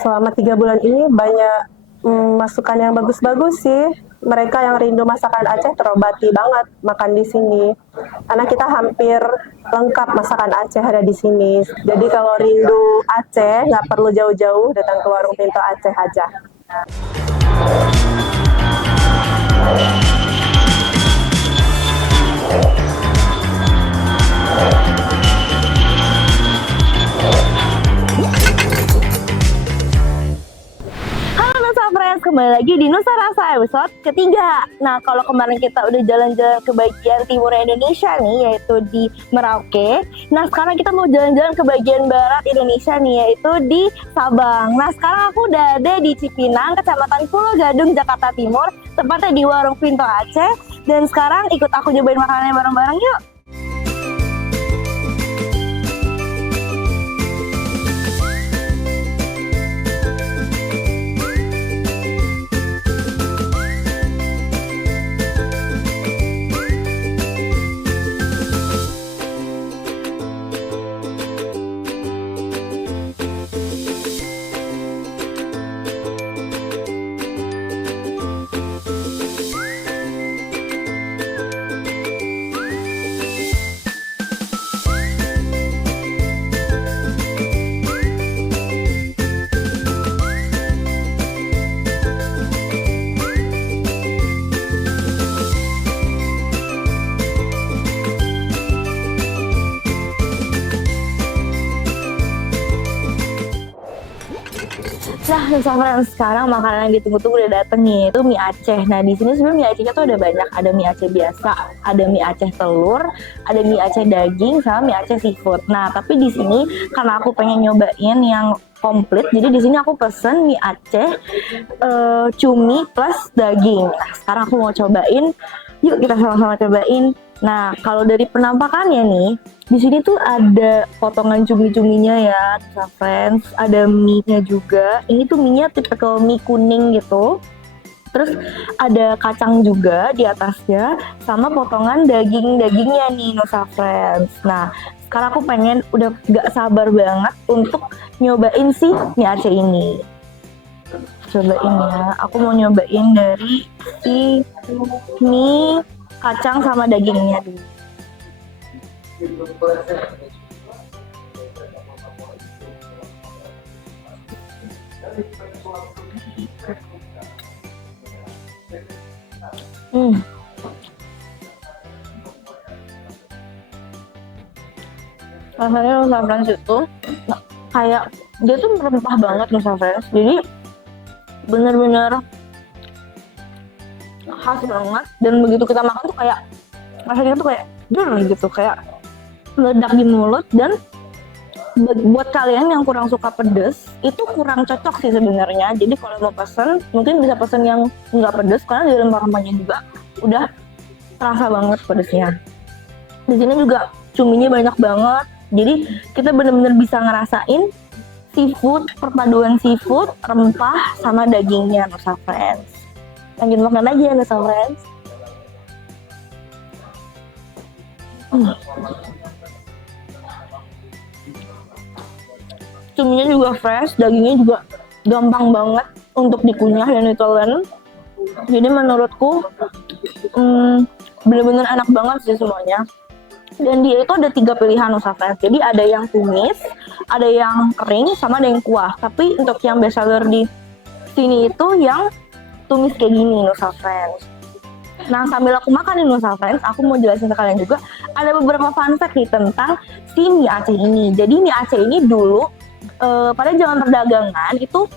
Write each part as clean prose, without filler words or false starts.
Selama 3 bulan ini banyak masukan yang bagus-bagus sih. Mereka yang rindu masakan Aceh terobati banget makan di sini. Karena kita hampir lengkap masakan Aceh ada di sini. Jadi kalau rindu Aceh nggak perlu jauh-jauh, datang ke warung Pinto Aceh aja. Halo Nusa Friends, kembali lagi di Nusa Rasa episode ketiga. Nah, kalau kemarin kita udah jalan-jalan ke bagian timur Indonesia nih, yaitu di Merauke. Nah, sekarang kita mau jalan-jalan ke bagian barat Indonesia nih, yaitu di Sabang. Nah, sekarang aku udah ada di Cipinang, Kecamatan Pulau Gadung, Jakarta Timur, tepatnya di Warung Pinto Aceh. Dan sekarang ikut aku nyobain makanannya bareng-bareng yuk. Nah, Nusa Friends, sekarang makanan yang ditunggu-tunggu udah dateng nih, itu mie Aceh. Nah, di sini sebenarnya mie Acehnya tuh ada banyak. Ada mie Aceh biasa, ada mie Aceh telur, ada mie Aceh daging, sama mie Aceh seafood. Nah, tapi di sini karena aku pengen nyobain yang komplit, jadi di sini aku pesen mie Aceh cumi plus daging. Nah, sekarang aku mau cobain. Yuk kita sama-sama cobain. Nah, kalau dari penampakannya nih, di sini tuh ada potongan cumi-cuminya ya, friends. Ada mie-nya juga. Ini tuh mie-nya tipikal mie kuning gitu. Terus ada kacang juga di atasnya, sama potongan daging-dagingnya nih, Nusa Friends. Nah, sekarang aku pengen, udah gak sabar banget untuk nyobain si mie Aceh ini. Cobain ya, aku mau nyobain dari si mie kacang sama dagingnya dulu. Rasanya Nusa Friends itu kayak dia tuh rempah banget Nusa Friends, jadi bener-bener khas banget. Dan begitu kita makan tuh kayak rasanya tuh kayak gitu, kayak meledak di mulut. Dan buat kalian yang kurang suka pedes, itu kurang cocok sih sebenarnya. Jadi kalau mau pesen, mungkin bisa pesen yang nggak pedes, karena di rempah-rempahnya juga udah terasa banget pedesnya. Di sini juga cuminya banyak banget, jadi kita bener-bener bisa ngerasain seafood, perpaduan seafood, rempah, sama dagingnya, Nusa Friends. Lanjut makan aja ya, Nusa Friends. Cuminya juga fresh, dagingnya juga gampang banget untuk dikunyah dan ditelan. Jadi menurutku bener-bener enak banget sih semuanya. Dan dia itu ada 3 pilihan Nusa Friends. Jadi ada yang tumis, ada yang kering, sama ada yang kuah. Tapi untuk yang best seller di sini itu yang tumis kayak gini, Nusa Friends. Nah, sambil aku makan nih Nusa Friends, aku mau jelasin ke kalian juga ada beberapa fun fact nih tentang si mie Aceh ini. Jadi mie Aceh ini dulu pada zaman perdagangan itu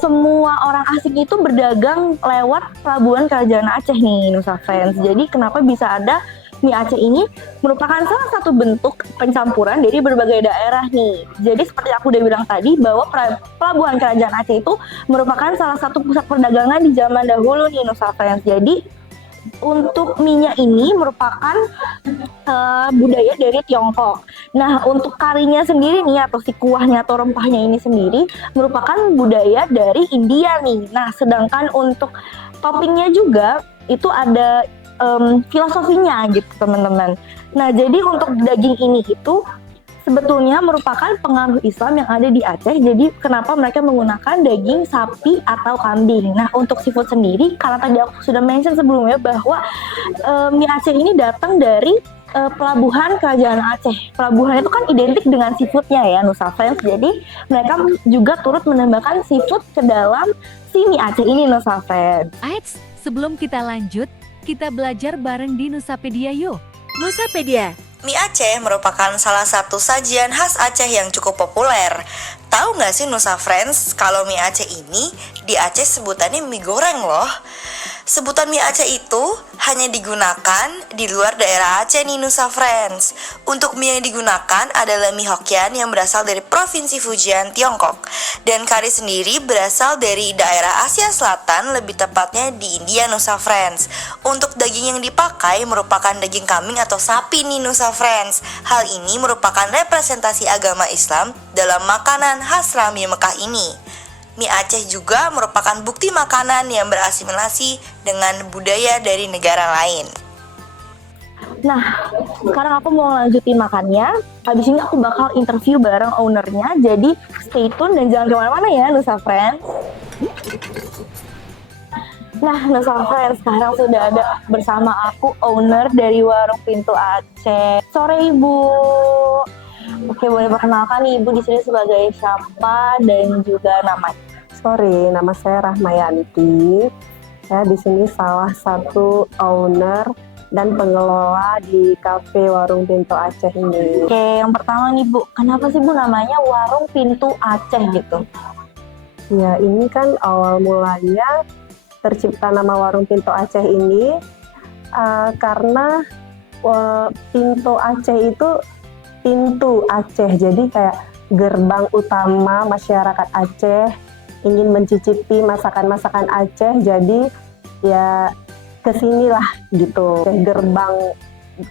semua orang asing itu berdagang lewat pelabuhan Kerajaan Aceh nih, Nusa Friends. Jadi kenapa bisa ada mie Aceh ini merupakan salah satu bentuk pencampuran dari berbagai daerah nih. Jadi seperti aku udah bilang tadi, bahwa pelabuhan Kerajaan Aceh itu merupakan salah satu pusat perdagangan di zaman dahulu nih, Nusa Friends. Jadi untuk minyak ini merupakan budaya dari Tiongkok. Nah, untuk karinya sendiri nih, atau si kuahnya atau rempahnya ini sendiri merupakan budaya dari India nih. Nah, sedangkan untuk toppingnya juga itu ada filosofinya gitu, teman-teman. Nah, jadi untuk daging ini itu sebetulnya merupakan pengaruh Islam yang ada di Aceh. Jadi kenapa mereka menggunakan daging sapi atau kambing. Nah, untuk seafood sendiri, karena tadi aku sudah mention sebelumnya bahwa mie Aceh ini datang dari pelabuhan Kerajaan Aceh. Pelabuhan itu kan identik dengan seafoodnya ya, Nusa Friends. Jadi mereka juga turut menambahkan seafood ke dalam si mie Aceh ini, Nusa Friends. Eits, sebelum kita lanjut, kita belajar bareng di Nusapedia yuk. Nusapedia. Mie Aceh merupakan salah satu sajian khas Aceh yang cukup populer. Tahu nggak sih Nusa Friends, kalau mie Aceh ini di Aceh sebutannya mie goreng loh. Sebutan mie Aceh itu hanya digunakan di luar daerah Aceh nih Nusa Friends. Untuk mie yang digunakan adalah mie Hokkien yang berasal dari Provinsi Fujian, Tiongkok. Dan kari sendiri berasal dari daerah Asia Selatan, lebih tepatnya di India Nusa Friends. Untuk daging yang dipakai merupakan daging kambing atau sapi nih Nusa Friends. Hal ini merupakan representasi agama Islam dalam makanan khas Ramye Mekah ini. Mie Aceh juga merupakan bukti makanan yang berasimilasi dengan budaya dari negara lain. Nah, sekarang aku mau lanjutin makannya. Habis ini aku bakal interview bareng ownernya. Jadi stay tune dan jangan kemana-mana ya, Nusa Friends. Nah, Nusa Friends, sekarang sudah ada bersama aku owner dari Warung Pintu Aceh. Sore Ibu. Oke, boleh perkenalkan nih Ibu di sini sebagai siapa dan juga namanya. Sorry, nama saya Rahmayanti. Saya di sini salah satu owner dan pengelola di kafe Warung Pintu Aceh ini. Oke, yang pertama nih Bu, kenapa sih Bu namanya Warung Pintu Aceh gitu? Ya, ini kan awal mulanya tercipta nama Warung Pintu Aceh ini karena Pintu Aceh itu pintu Aceh, jadi kayak gerbang utama masyarakat Aceh ingin mencicipi masakan-masakan Aceh, jadi ya kesinilah gitu, gerbang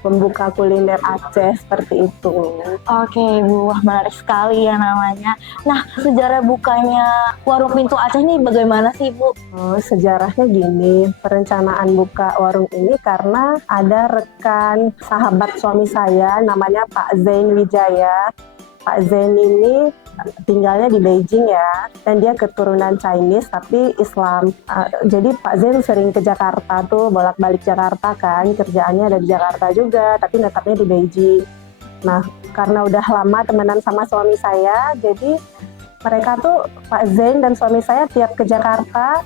pembuka kuliner Aceh seperti itu. Oke Bu, wah menarik sekali ya namanya. Nah, sejarah bukanya Warung Pintu Aceh ini bagaimana sih Bu? Sejarahnya gini, perencanaan buka warung ini karena ada rekan sahabat suami saya namanya Pak Zain Wijaya. Pak Zain ini tinggalnya di Beijing ya, dan dia keturunan Chinese tapi Islam. Jadi Pak Zain sering ke Jakarta tuh, bolak-balik Jakarta kan, kerjaannya ada di Jakarta juga, tapi netapnya di Beijing. Nah, karena udah lama temenan sama suami saya, jadi mereka tuh, Pak Zain dan suami saya tiap ke Jakarta,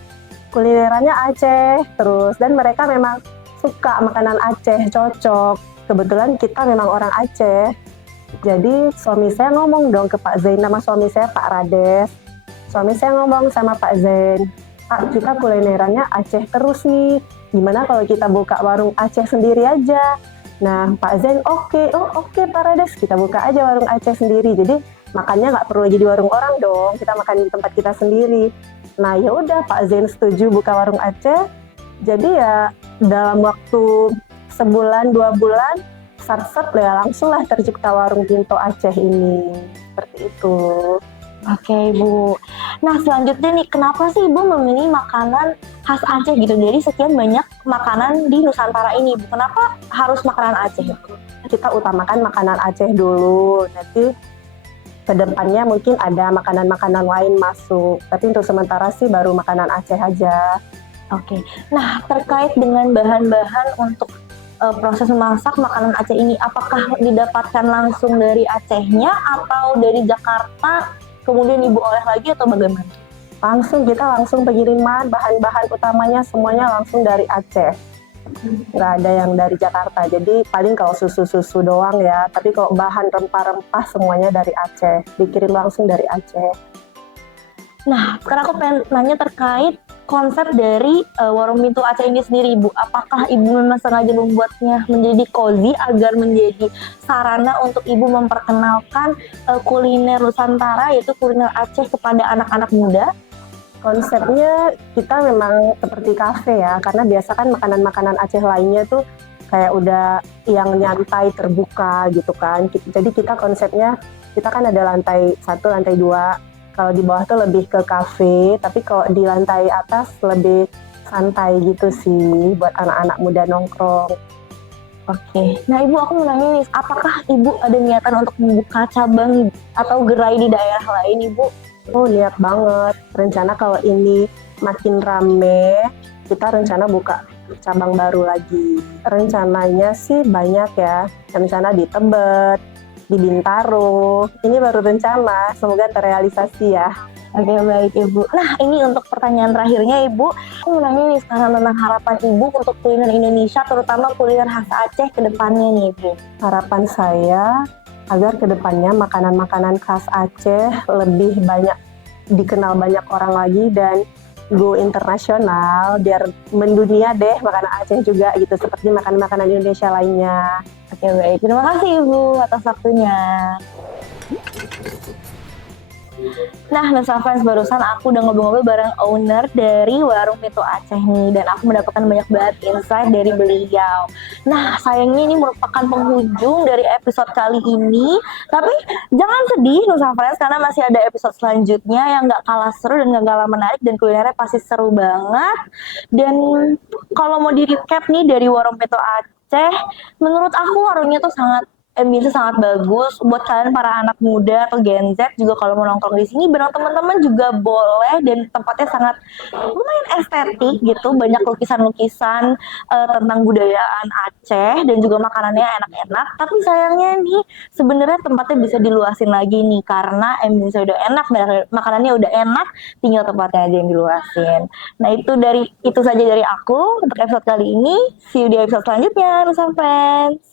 kulinerannya Aceh terus, dan mereka memang suka makanan Aceh, cocok. Kebetulan kita memang orang Aceh. Jadi suami saya ngomong dong ke Pak Zain, nama suami saya Pak Rades. Suami saya ngomong sama Pak Zain, Pak, kita kulinerannya Aceh terus nih, gimana kalau kita buka warung Aceh sendiri aja? Nah, Pak Zain oke Pak Rades, kita buka aja warung Aceh sendiri. Jadi makannya nggak perlu lagi di warung orang dong, kita makan di tempat kita sendiri. Nah ya udah, Pak Zain setuju buka warung Aceh. Jadi ya dalam waktu sebulan 2 bulan, sat-sat ya langsung lah tercipta Warung Pintu Aceh ini, seperti itu. Oke Bu. Nah selanjutnya nih, kenapa sih Ibu memilih makanan khas Aceh gitu? Dari sekian banyak makanan di Nusantara ini, Bu, kenapa harus makanan Aceh? Kita utamakan makanan Aceh dulu, nanti kedepannya mungkin ada makanan-makanan lain masuk. Tapi untuk sementara sih baru makanan Aceh aja. Oke. Nah terkait dengan bahan-bahan untuk proses memasak makanan Aceh ini, apakah didapatkan langsung dari Acehnya atau dari Jakarta kemudian Ibu olah lagi atau bagaimana? Kita langsung pengiriman, bahan-bahan utamanya semuanya langsung dari Aceh. Nggak ada yang dari Jakarta, jadi paling kalau susu-susu doang ya, tapi kalau bahan rempah-rempah semuanya dari Aceh, dikirim langsung dari Aceh. Nah, sekarang aku pengen nanya terkait konsep dari Warung Pintu Aceh ini sendiri, Ibu. Apakah Ibu memang sengaja membuatnya menjadi cozy agar menjadi sarana untuk Ibu memperkenalkan kuliner Nusantara, yaitu kuliner Aceh kepada anak-anak muda? Konsepnya kita memang seperti kafe ya, karena biasa kan makanan-makanan Aceh lainnya tuh kayak udah yang nyantai terbuka gitu kan. Jadi kita konsepnya, kita kan ada lantai 1, lantai 2. Kalau di bawah tuh lebih ke kafe, tapi kalau di lantai atas lebih santai gitu sih, buat anak-anak muda nongkrong. Oke, nah Ibu aku mau nanya nih, apakah Ibu ada niatan untuk membuka cabang atau gerai di daerah lain Ibu? Oh, lihat banget. Rencana kalau ini makin rame, kita rencana buka cabang baru lagi. Rencananya sih banyak ya. Rencana di Tebet, di Bintaro. Ini baru rencana, semoga terrealisasi ya. Oke, baik Ibu. Nah, ini untuk pertanyaan terakhirnya Ibu. Aku mau nanya nih sekarang tentang harapan Ibu untuk kuliner Indonesia, terutama kuliner khas Aceh ke depannya nih Ibu. Harapan saya agar kedepannya makanan-makanan khas Aceh lebih banyak dikenal banyak orang lagi dan go internasional biar mendunia deh makanan Aceh juga gitu seperti makanan-makanan Indonesia lainnya. Oke, baik. Terima kasih Ibu atas waktunya. Nah, Nusa Friends, barusan aku udah ngobrol-ngobrol bareng owner dari Warung Mito Aceh nih, dan aku mendapatkan banyak banget insight dari beliau. Nah, sayangnya ini merupakan penghujung dari episode kali ini, tapi jangan sedih Nusa Friends, karena masih ada episode selanjutnya yang gak kalah seru dan gak kalah menarik, dan kulinernya pasti seru banget. Dan kalau mau di-recap nih dari Warung Mito Aceh, menurut aku warungnya tuh ambience sangat bagus buat kalian para anak muda atau Gen Z juga kalau mau nongkrong di sini bareng teman-teman juga boleh, dan tempatnya sangat lumayan estetik gitu, banyak lukisan-lukisan tentang budayaan Aceh dan juga makanannya enak-enak. Tapi sayangnya nih sebenarnya tempatnya bisa diluasin lagi nih karena ambience udah enak, makanannya udah enak, tinggal tempatnya aja yang diluasin. Nah, itu saja dari aku untuk episode kali ini. See you di episode selanjutnya, Nusa Friends.